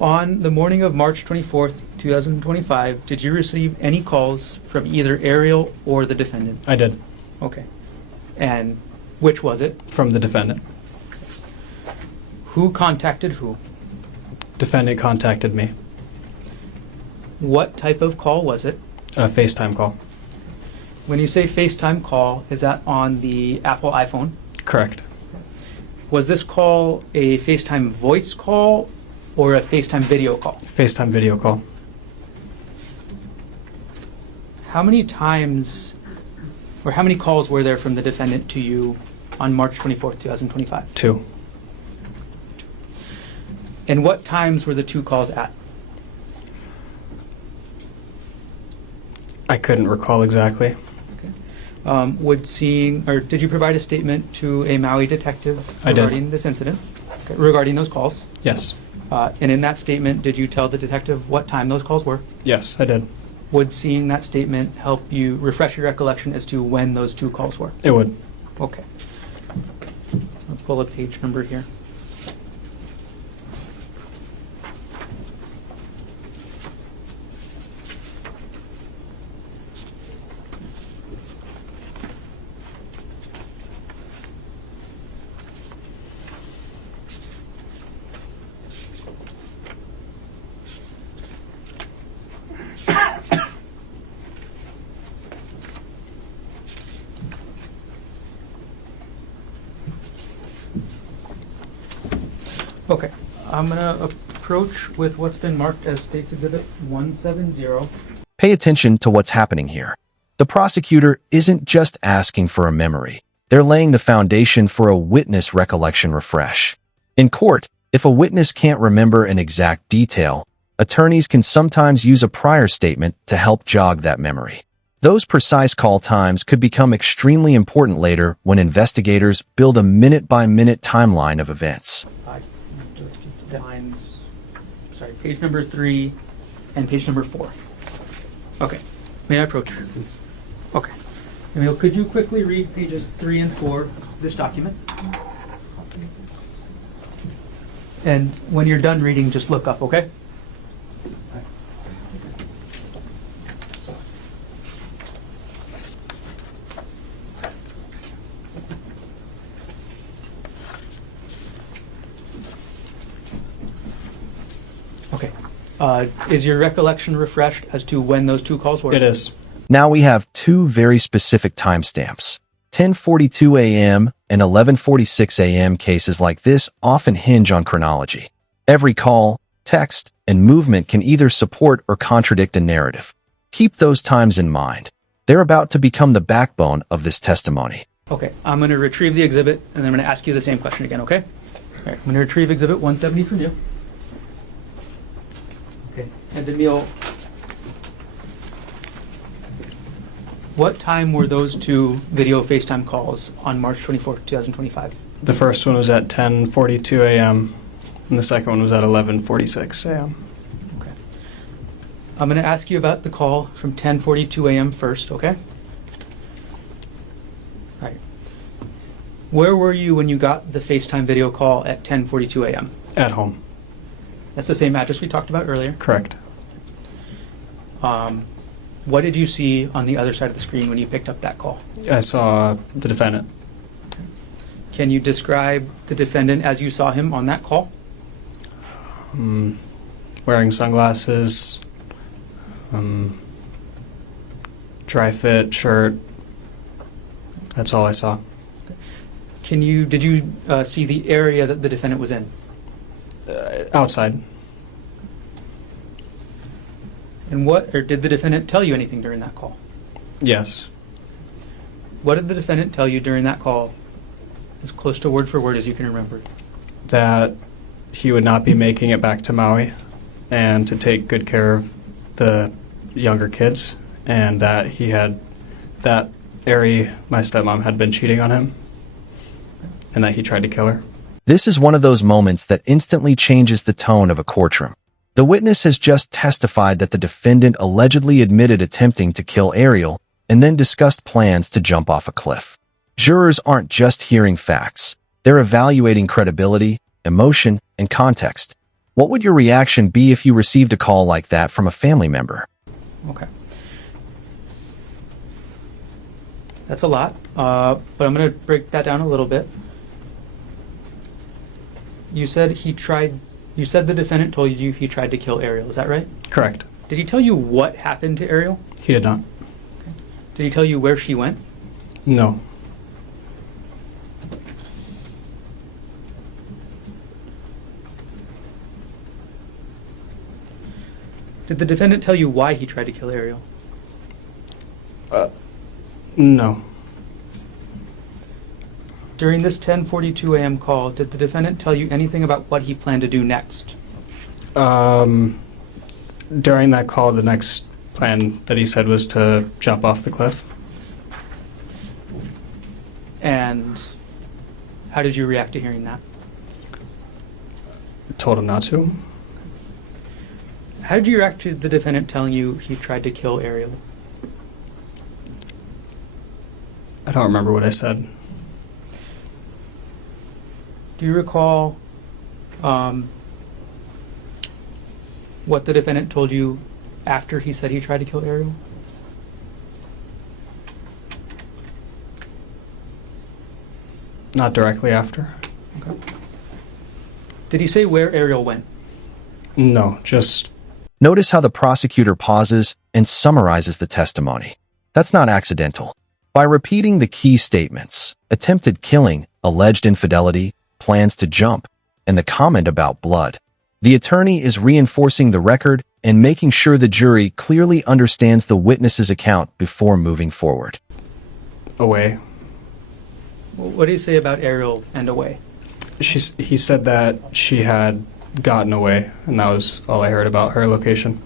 On the morning of March 24th, 2025, did you receive any calls from either Ariel or the defendant? I did. Okay. And which was it? From the defendant. Who contacted who? Defendant contacted me. What type of call was it? A FaceTime call. When you say FaceTime call, is that on the Apple iPhone? Correct. Was this call a FaceTime voice call or a FaceTime video call? FaceTime video call. How many times or how many calls were there from the defendant to you on March 24th, 2025? 2. And what times were the 2 calls at? I couldn't recall exactly. Did you provide a statement to a Maui detective I did. regarding this incident? Okay, regarding those calls? Yes. And in that statement, did you tell the detective what time those calls were? Yes, I did. Would seeing that statement help you refresh your recollection as to when those 2 calls were? It would. Okay. I'll pull a page number here. Okay, I'm going to approach with what's been marked as State's Exhibit 170. Pay attention to what's happening here. The prosecutor isn't just asking for a memory. They're laying the foundation for a witness recollection refresh. In court, if a witness can't remember an exact detail, attorneys can sometimes use a prior statement to help jog that memory. Those precise call times could become extremely important later when investigators build a minute-by-minute timeline of events. Page number 3 and page number 4. Okay, may I approach? Please. Okay. Emil, could you quickly read pages 3 and 4 of this document? And when you're done reading, just look up, okay? Okay. Is your recollection refreshed as to when those 2 calls were? It is. Now we have 2 very specific timestamps. 10:42 a.m. and 11:46 a.m. cases like this often hinge on chronology. Every call, text, and movement can either support or contradict a narrative. Keep those times in mind. They're about to become the backbone of this testimony. Okay, I'm going to retrieve the exhibit, and I'm going to ask you the same question again, okay? All right, I'm going to retrieve Exhibit 170 from you. Okay, and Emil, what time were those 2 video FaceTime calls on March 24th, 2025? The first one was at 10:42 a.m. and the second one was at 11:46 a.m. Okay. I'm going to ask you about the call from 10:42 a.m. first, okay? All right. Where were you when you got the FaceTime video call at 10:42 a.m.? At home. That's the same address we talked about earlier. Correct. What did you see on the other side of the screen when you picked up that call? I saw the defendant. Can you describe the defendant as you saw him on that call? Wearing sunglasses, dry fit shirt. That's all I saw. Did you see the area that the defendant was in? Outside. And did the defendant tell you anything during that call? Yes. What did the defendant tell you during that call, as close to word for word as you can remember? That he would not be making it back to Maui and to take good care of the younger kids, and that Ari, my stepmom, had been cheating on him and that he tried to kill her. This is one of those moments that instantly changes the tone of a courtroom. The witness has just testified that the defendant allegedly admitted attempting to kill Ariel and then discussed plans to jump off a cliff. Jurors aren't just hearing facts. They're evaluating credibility, emotion, and context. What would your reaction be if you received a call like that from a family member? Okay. That's a lot, but I'm going to break that down a little bit. You said the defendant told you he tried to kill Ariel. Is that right? Correct. Did he tell you what happened to Ariel? He did not. Did he tell you where she went? No. Did the defendant tell you why he tried to kill Ariel? No. During this 10:42 a.m. call, did the defendant tell you anything about what he planned to do next? During that call, the next plan that he said was to jump off the cliff. And how did you react to hearing that? Told him not to. How did you react to the defendant telling you he tried to kill Ariel? I don't remember what I said. Do you recall what the defendant told you after he said he tried to kill Ariel? Not directly after. Okay. Did he say where Ariel went? No, just Notice how the prosecutor pauses and summarizes the testimony. That's not accidental. By repeating the key statements, attempted killing, alleged infidelity, plans to jump, and the comment about blood, the attorney is reinforcing the record and making sure the jury clearly understands the witness's account before moving forward. away. What did he say about Ariel and away? He said that she had gotten away, and that was all I heard about her location.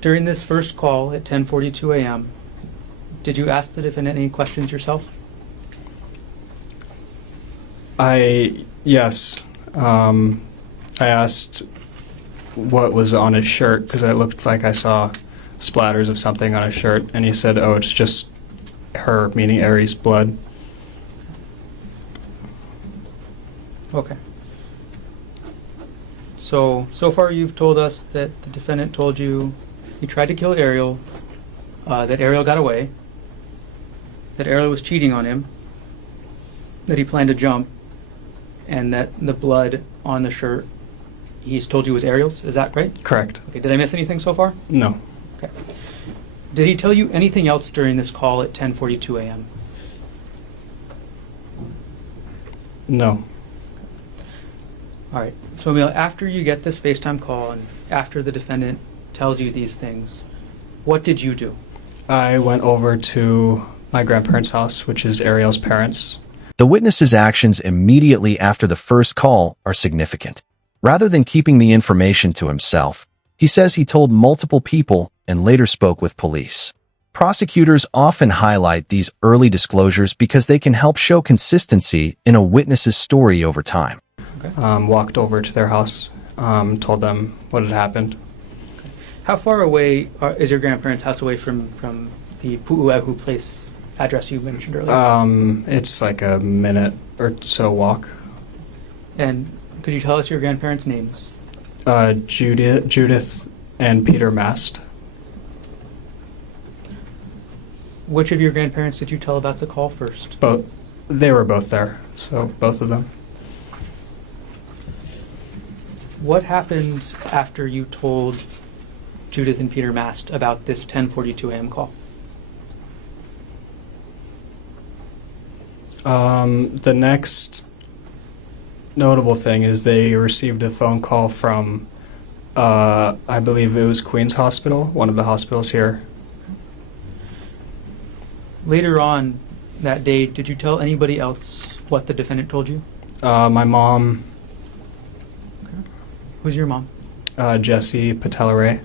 During this first call at 10:42 a.m., did you ask the defendant any questions yourself? Yes. I asked what was on his shirt because it looked like I saw splatters of something on his shirt, and he said, "Oh, it's just her," meaning Aries' blood. Okay. So far you've told us that the defendant told you he tried to kill Ariel, that Ariel got away, that Ariel was cheating on him, that he planned to jump, and that the blood on the shirt he's told you was Ariel's. Is that right? Correct. Okay, did I miss anything so far? No. Okay. Did he tell you anything else during this call at 10:42 a.m.? No. All right. So Emil, after you get this FaceTime call and after the defendant tells you these things, what did you do? I went over to my grandparents' house, which is Ariel's parents. The witness's actions immediately after the first call are significant. Rather than keeping the information to himself, he says he told multiple people and later spoke with police. Prosecutors often highlight these early disclosures because they can help show consistency in a witness's story over time. Okay. Walked over to their house, told them what had happened. How far away is your grandparents' house away from the Pu'uehu place address you mentioned earlier? It's like a minute or so walk. And could you tell us your grandparents' names? Judith and Peter Mast. Which of your grandparents did you tell about the call first? They were both there, so both of them. What happened after you told Judith and Peter Mast about this 10:42 a.m. call? The next notable thing is they received a phone call from, I believe it was Queens Hospital, one of the hospitals here. Later on that day, did you tell anybody else what the defendant told you? My mom, Who's your mom? Jessie Patelare.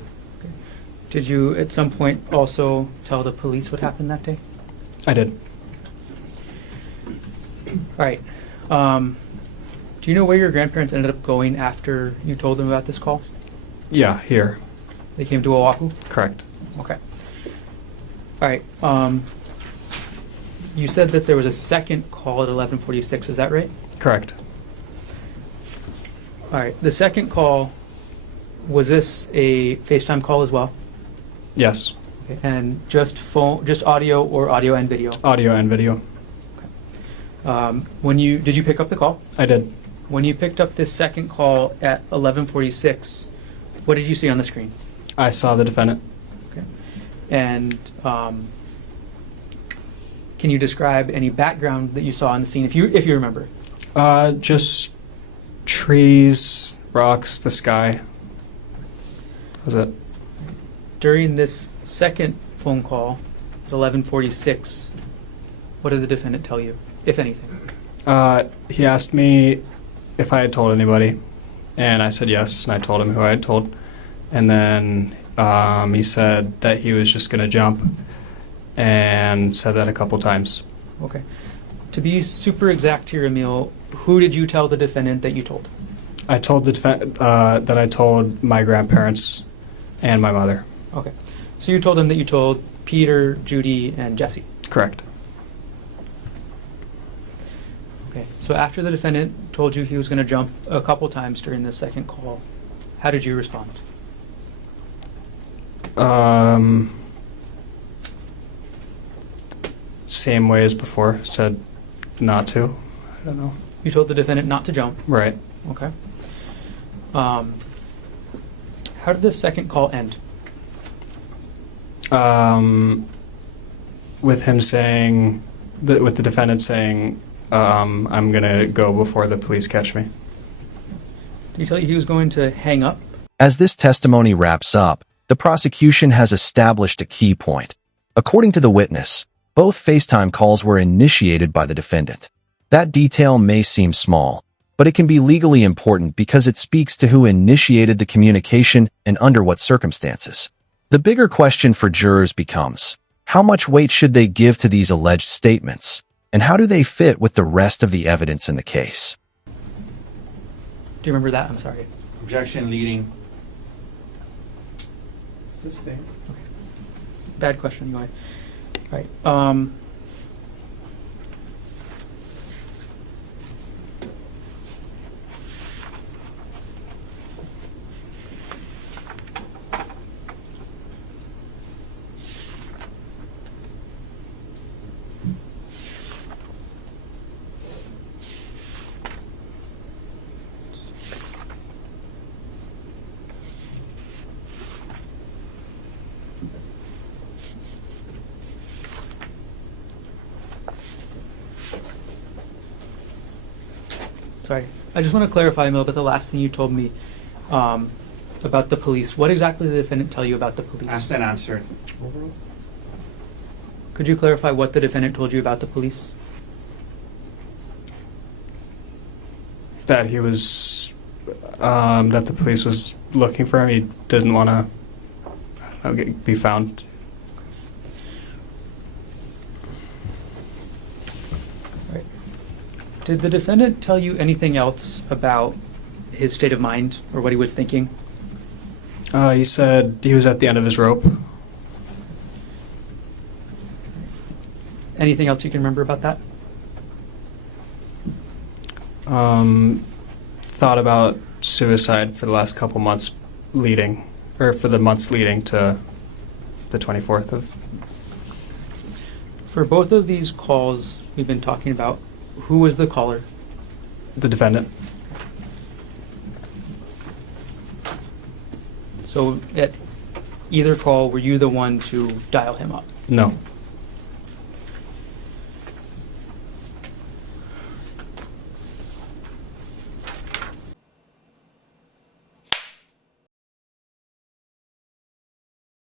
Did you at some point also tell the police what happened that day? I did. All right. Do you know where your grandparents ended up going after you told them about this call? Yeah, here. They came to Oahu? Correct. Okay. All right. You said that there was a second call at 11:46. Is that right? Correct. All right. The second call, was this a FaceTime call as well? Yes. Okay. And just phone, just audio, or audio and video? Audio and video. Did you pick up the call? I did. When you picked up this second call at 11:46, what did you see on the screen? I saw the defendant. Okay. And can you describe any background that you saw on the scene, if you remember? Just trees, rocks, the sky. That was it. During this second phone call at 11:46, what did the defendant tell you, if anything? He asked me if I had told anybody, and I said yes, and I told him who I had told. And then he said that he was just going to jump, and said that a couple times. Okay. To be super exact here, Emil, who did you tell the defendant that you told? I told the that I told my grandparents and my mother. Okay. So you told them that you told Peter, Judy, and Jesse. Correct. Okay. So after the defendant told you he was going to jump a couple times during the second call, how did you respond? Same way as before. Said not to. I don't know. You told the defendant not to jump. Right. Okay. How did the second call end? With him saying, with the defendant saying, I'm going to go before the police catch me. Did he tell you he was going to hang up? As this testimony wraps up, the prosecution has established a key point. According to the witness, both FaceTime calls were initiated by the defendant. That detail may seem small, but it can be legally important because it speaks to who initiated the communication and under what circumstances. The bigger question for jurors becomes, how much weight should they give to these alleged statements, and how do they fit with the rest of the evidence in the case? Do you remember that? I'm sorry. Objection leading. Sustained. Bad question, anyway. All right. Sorry. I just want to clarify, Emil, but the last thing you told me about the police. What exactly did the defendant tell you about the police? Asked and answered. Could you clarify what the defendant told you about the police? That he was, that the police was looking for him. He didn't want to be found. Right. Did the defendant tell you anything else about his state of mind or what he was thinking? He said he was at the end of his rope. Anything else you can remember about that? Thought about suicide for the last couple months leading, or for the months leading to the 24th of. For both of these calls we've been talking about, who was the caller? The defendant. So at either call, were you the one to dial him up? No.